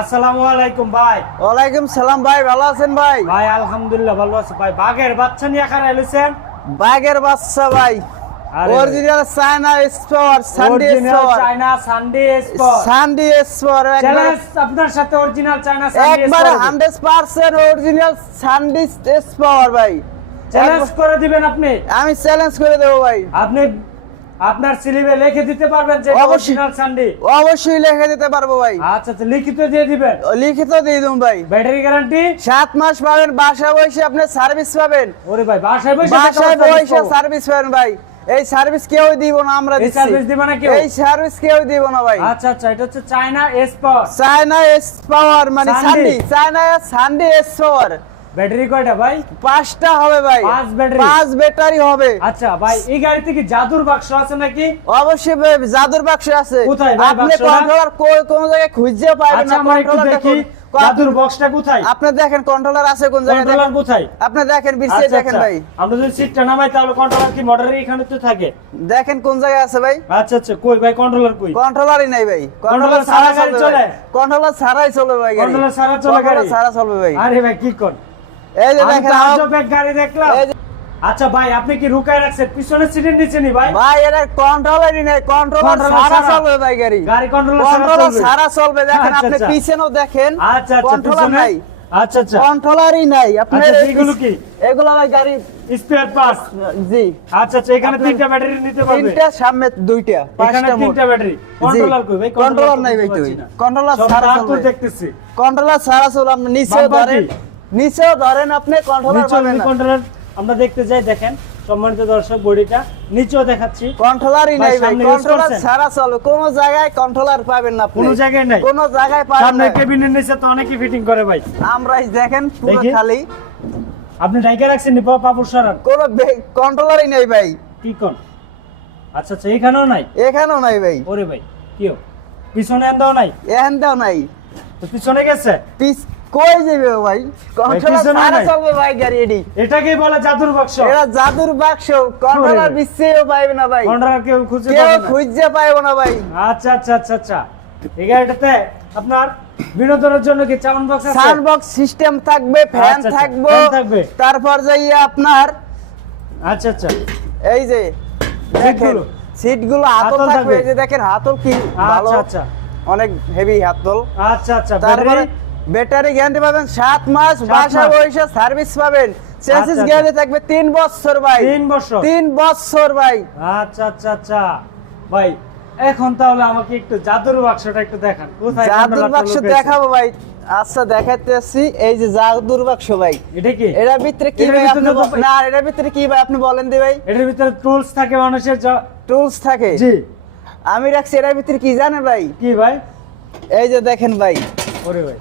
আসসালামু আলাইকুম ভাই। ওয়ালাইকুম সালাম ভাই ভালো আছেন ভাই? ভাই আলহামদুলিল্লাহ ভালো আছে ভাই। বাঘের বাচ্চা নিয়ে বাঘের বাচ্চা ভাই। অরিজিনাল চায়না স্পোর সানডে স্পোর চায়না সানডে স্পট সানডে স্পোর আপনার সাথে অরিজিনাল চায়না সানডে একবার হান্ড্রেড পার্সেন্ট অরিজিনাল সানডে স্পোর ভাই। চ্যালেঞ্জ করে দিবেন আপনি? আমি চ্যালেঞ্জ করে দেবো ভাই। আপনি আপনার স্লিপে লিখে দিতে পারবেন যে অরিজিনাল সানডে অবশ্যই লিখে দিতে পারব ভাই। আচ্ছা আচ্ছা লিখিত দিয়ে দিবেন? লিখিত দিয়ে দেবো ভাই। ব্যাটারি গ্যারান্টি সাত মাস পাবেন বাসা বসে আপনি সার্ভিস পাবেন। ওরে ভাই বাসায় বসে বাসায় বসে সার্ভিস পাবেন ভাই। এই সার্ভিস কেউ দিব না আমরা এই সার্ভিস দিবে না কেউ? এই সার্ভিস কেউ দিব না ভাই। আচ্ছা আচ্ছা এটা হচ্ছে China spot China S power মানে Sunday। China Sunday S power battery কয়টা ভাই? পাঁচটা হবে ভাই। পাঁচ ব্যাটারি। পাঁচ ব্যাটারি হবে। আচ্ছা ভাই এই গাড়িতে কি জাদুর বাক্স আছে নাকি? অবশ্যই ভাই, জাদুর বাক্স আছে। কোথায় ভাই আপনি কন্ট্রোলার কোন জায়গায় খুঁজে পাবেন আচ্ছা না একটু কন্ট্রোলার দেখি। জাদুর বক্সটা কোথায়? আপনি দেখেন কন্ট্রোলার আছে কোন জায়গায় কন্ট্রোলার কোথায়? আপনি দেখেন বিশে আচ্ছা, দেখেন আচ্ছা। ভাই। আমরা যদি সিটটা নামাই তাহলে কন্ট্রোলার কি মোটরের এখানে তো থাকে? দেখেন কোন জায়গায় আছে ভাই। আচ্ছা আচ্ছা কই ভাই কন্ট্রোলার কই? কন্ট্রোলারই নাই ভাই। Controller ছাড়া গাড়ি চলে? কন্ট্রোলার ছাড়াই চলে ভাই গাড়ি। Controller ছাড়া চলে গাড়ি? ছাড়া চলবে ভাই। আরে ভাই কি কোন এই যে দেখেন গাড়ি দেখলাম। আচ্ছা ভাই আপনি কি রুকায় রাখছেন? পিছনের সিটের নিচে নি ভাই? ভাই এটা কন্ট্রোলারই নাই কন্ট্রোলার ছাড়া? চলবে ভাই গাড়ি। গাড়ি কন্ট্রোলার? ছাড়া চলবে। দেখেন আচ্ছা, আপনি আচ্ছা। পিছনেও দেখেন আচ্ছা আচ্ছা কন্ট্রোলার নাই। আচ্ছা আচ্ছা। কন্ট্রোলারই নাই। আপনার আচ্ছা, এগুলো কি? এগুলো ভাই গাড়ি স্পেয়ার পার্টস জি। আচ্ছা আচ্ছা এখানে তিনটা ব্যাটারি নিতে পারবে? তিনটা সামনে দুইটা এখানে তিনটা ব্যাটারি কন্ট্রোলার কই ভাই? কন্ট্রোলার নাই ভাই কন্ট্রোলার তো চলবে। দেখতেছি। কন্ট্রোলার ছাড়া চলবে। আপনি বাম্পার ধরেন? নিচেও ধরেন আপনি কন্ট্রোলার পাবেন কন্ট্রোলার আমরা দেখতে যাই দেখেন সম্মানিত দর্শক বডিটা। নিচেও দেখাচ্ছি। কন্ট্রোলারই নাই ভাই। কন্ট্রোলার? ছাড়া চলবে কোনো জায়গায় কন্ট্রোলার পাবেন না কোনো জায়গায় নাই? কোনো জায়গায় পাবেন সামনে কেবিনের নিচে তো অনেকই ফিটিং করে ভাই। আমরা এই দেখেন পুরো খালি। আপনি ডাইকা রাখছেন নি পাপুর সরান। কোনো কন্ট্রোলারই নেই ভাই। কি কোন? আচ্ছা আচ্ছা এখানেও নাই? এখানেও নাই ভাই। ওরে ভাই কিও পিছনে আন্দাও নাই? এখানটাও নাই। তো পিছনে গেছে? পিস কই যাবে ভাই? কন্ট্রোলার? চলবে ভাই। গাড়ি এডি এটাকেই বলে জাদুর বাক্স। এটা জাদুর বাক্স। কন্ট্রোলার বিশ্বেও পাইবে না ভাই। কন্ট্রোলার কেউ খুঁজে পাবে না। খুঁজে পাইবে না ভাই। আচ্ছা আচ্ছা আচ্ছা আচ্ছা। এই গাড়িটাতে আপনার বিনোদনের জন্য কি চাউন বক্স আছে? সাউন্ড বক্স সিস্টেম থাকবে ফ্যান আচ্ছা, আচ্ছা, থাকবে। তারপর যাইয়ে আপনার আচ্ছা আচ্ছা। এই যে দেখেন সিটগুলো? সিটগুলো হাতল থাকবে। থাকবে? এই যে দেখেন হাতল কি ভালো। আচ্ছা। আচ্ছা অনেক হেভি হাতল। আচ্ছা আচ্ছা। তারপরে ব্যাটারি গ্যারান্টি পাবেন সাত মাস বাসা। বসে সার্ভিস পাবেন। চেসিস আচ্ছা, গ্যারান্টি থাকবে তিন বছর ভাই। তিন বছর? তিন বছর ভাই। আচ্ছা আচ্ছা আচ্ছা। ভাই এখন তাহলে আমাকে একটু জাদুর বাক্সটা একটু দেখান। কোথায় জাদুর বাক্স দেখাবো ভাই। আচ্ছা দেখাতে আসছি। এই যে জাদুর বাক্স ভাই। এটা কি? এটার ভিতরে কি ভাই আপনি না এটার ভিতরে কি ভাই আপনি বলেন দি ভাই? এটার ভিতরে টুলস থাকে মানুষের টুলস থাকে? জি। আমি রাখছি এটার ভিতরে কি জানেন ভাই? কি ভাই? এই যে দেখেন ভাই। ওরে ভাই।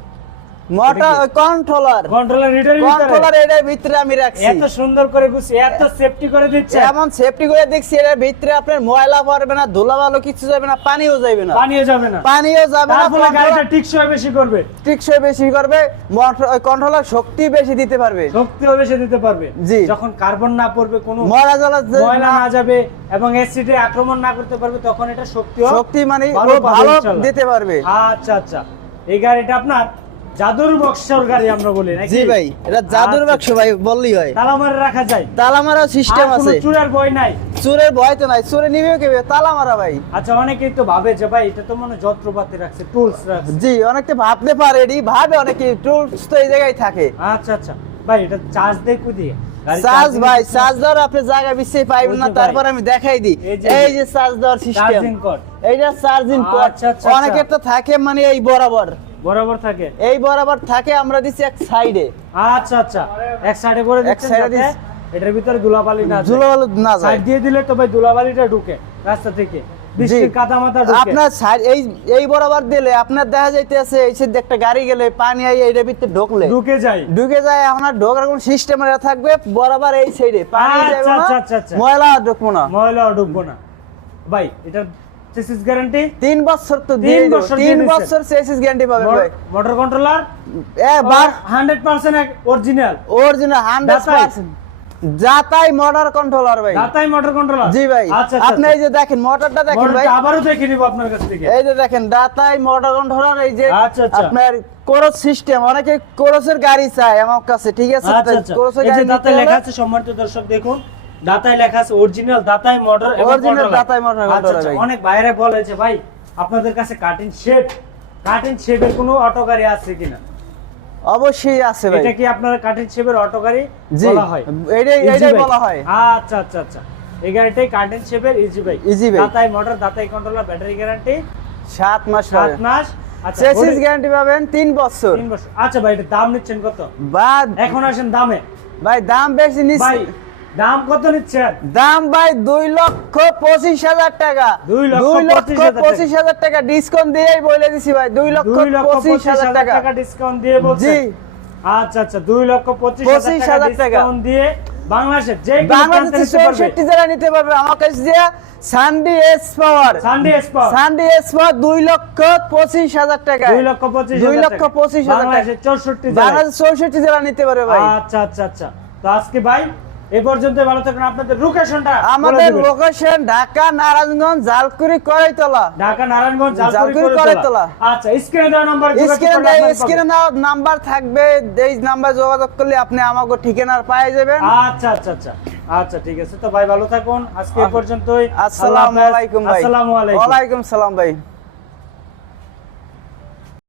Motor controller. কন্ট্রোলার এটার কন্ট্রোলার এটার ভিতরে আমি রাখছি। এত সুন্দর করে গুছি এত সেফটি করে দিচ্ছে। এমন সেফটি করে দেখছি এটার ভিতরে আপনার ময়লা পড়বে না ধুলা ভালো কিছু যাবে না পানিও যাবে না। পানিও যাবে না। পানিও যাবে না তার গাড়িটা টিকসই বেশি করবে। টিকসই বেশি করবে কন্ট্রোলার শক্তি বেশি দিতে পারবে। শক্তিও বেশি দিতে পারবে। জি। যখন কার্বন না পড়বে কোনো ময়লা জলা ময়লা না। যাবে এবং অ্যাসিডে আক্রমণ না করতে পারবে তখন এটা শক্তি শক্তি মানে ভালো। দিতে পারবে। আচ্ছা আচ্ছা। এই গাড়িটা আপনার জাদুর বক্সর গাড়ি আমরা বলি নাকি? জি ভাই এটা জাদুর আচ্ছা। বাক্স ভাই বললেই হয়। তালা মারে রাখা যায়। তালা সিস্টেম আছে। চুরের ভয় নাই। চোরের ভয় তো নাই চোরে নিবেও কেবে তালা মারা ভাই। আচ্ছা অনেকেই তো ভাবে যে ভাই এটা তো মনে যন্ত্রপাতি রাখছে টুলস রাখছে। জি অনেকে ভাবতে পারে এডি ভাবে অনেকে টুলস তো এই জায়গায় থাকে। আচ্ছা আচ্ছা। ভাই এটা চার্জ দেয় ভাই system- চার্জ দেওয়ার আপনি জায়গা বিশ্বে পাইবেন না তারপর আমি দেখাই দিই। এই যে- চার্জ দেওয়ার সিস্টেম এইটা চার্জিং আচ্ছা, আচ্ছা, অনেকের তো থাকে মানে এই বরাবর। বরাবর থাকে? এই বরাবর থাকে আমরা দিচ্ছি এক সাইডে আচ্ছা আচ্ছা। এক সাইডে করে এক দিচ্ছি। এটার ভিতরে ধুলাবালি না যায়। না সাইড দিয়ে দিলে তো ভাই ধুলাবালিটা ঢুকে রাস্তা থেকে। আপনার এই এই বরাবর দিলে আপনার দেখা যাইতেছে এই সাইড একটা গাড়ি গেলে পানি আই এইটার ভিতরে ঢুকলে। ঢুকে যায়। ঢুকে যায় এখন ঢোকার কোন সিস্টেম থাকবে বরাবর এই সাইডে পানি আচ্ছা, যাবে না আচ্ছা, আচ্ছা। ময়লা ঢুকবো না। ঢুকবো না। ভাই এটার চেসিস গ্যারান্টি তিন বছর তো তিন দিয়ে দিবো। বছর তিন বছর সেসিস গ্যারান্টি পাবেন ভাই। মোটর কন্ট্রোলার এ বার। Hundred percent original original hundred বাসায়? পার্সেন্ট জাতাই মোটর কন্ট্রোলার ভাই। দাতাই মোটর কন্ট্রোলার জি ভাই। আচ্ছা আপনি এই যে দেখেন মোটরটা দেখেন ভাই। আবারও দেখে নিব আপনার কাছ থেকে। এই যে দেখেন দাতাই মোটর কন্ট্রোলার এই যে আচ্ছা, আচ্ছা। আপনার কোরস সিস্টেম অনেকে কোরসের গাড়ি চায় আমার কাছে ঠিক আছে? আচ্ছা আচ্ছা। কোরসের গাড়ি লেখা আছে সম্মানিত দর্শক দেখুন। দাতায় লেখা আছে অরিজিনাল দাতাই মোটর Original controller। দাতাই আচ্ছা, আচ্ছা, অনেক বাইরে বলে যে ভাই আপনাদের কাছে কাটিং শেপ কাটিং শেপের কোনো অটো গাড়ি আছে কিনা? অবশ্যই আছে ভাই। এটা কি আপনার কাটিং শেপের অটো গাড়ি বলা হয়? এটাই এটাই বলা হয়। আচ্ছা আচ্ছা আচ্ছা। এই গাড়িটাই কাটিং শেপের ইজি বাইক Easy bike। দাতাই মোটর দাতাই কন্ট্রোলার ব্যাটারি গ্যারান্টি সাত মাস সাত পরে মাস। আচ্ছা চেসিস গ্যারান্টি পাবেন তিন বছর। তিন বছর। আচ্ছা ভাই এটা দাম নিচ্ছেন কত? বাদ। এখন আসেন দামে। ভাই দাম বেশি ভাই নিচ্ছে দাম কত নিচ্ছেন? দাম ভাই দুই লক্ষ পঁচিশ হাজার টাকা। দুই লক্ষ পঁচিশ হাজার টাকা। ডিসকাউন্ট দিয়েই বলে দিছি ভাই দুই লক্ষ পঁচিশ হাজার টাকা। ডিসকাউন্ট দিয়ে বলছেন জি। আচ্ছা আচ্ছা দুই লক্ষ পঁচিশ হাজার টাকা। দিয়ে বাংলাদেশের যে বাংলাদেশে চৌষট্টি জেলা নিতে পারবে। আমার কাছে যে Sunday S power Sunday expo Sunday S power দুই লক্ষ পঁচিশ হাজার টাকা। দুই লক্ষ পঁচিশ দুই লক্ষ পঁচিশ হাজার টাকা। বাংলাদেশের চৌষট্টি জেলায়। বাংলাদেশ চৌষট্টি জেলা নিতে পারবে ভাই। আচ্ছা আচ্ছা আচ্ছা। তো আজকে ভাই এই পর্যন্ত ভালো থাকুন। আপনাদের লোকেশনটা আমাদের লোকেশন ঢাকা নারায়ণগঞ্জ জালকুড়ি করাইতলা ঢাকা নারায়ণগঞ্জ জালকুড়ি করেতলা। আচ্ছা স্ক্রিনে দেওয়া নাম্বার স্ক্রিনে স্ক্রিনে নাম্বার থাকবে। এই নাম্বার যোগাযোগ করলে আপনি আমাকে ঠিকানার পাই যাবেন। আচ্ছা আচ্ছা আচ্ছা। আচ্ছা ঠিক আছে। তো ভাই ভালো থাকুন। আজকে এই পর্যন্তই। আসসালামু আলাইকুম ভাই। আসসালামু আলাইকুম। ওয়ালাইকুম সালাম ভাই।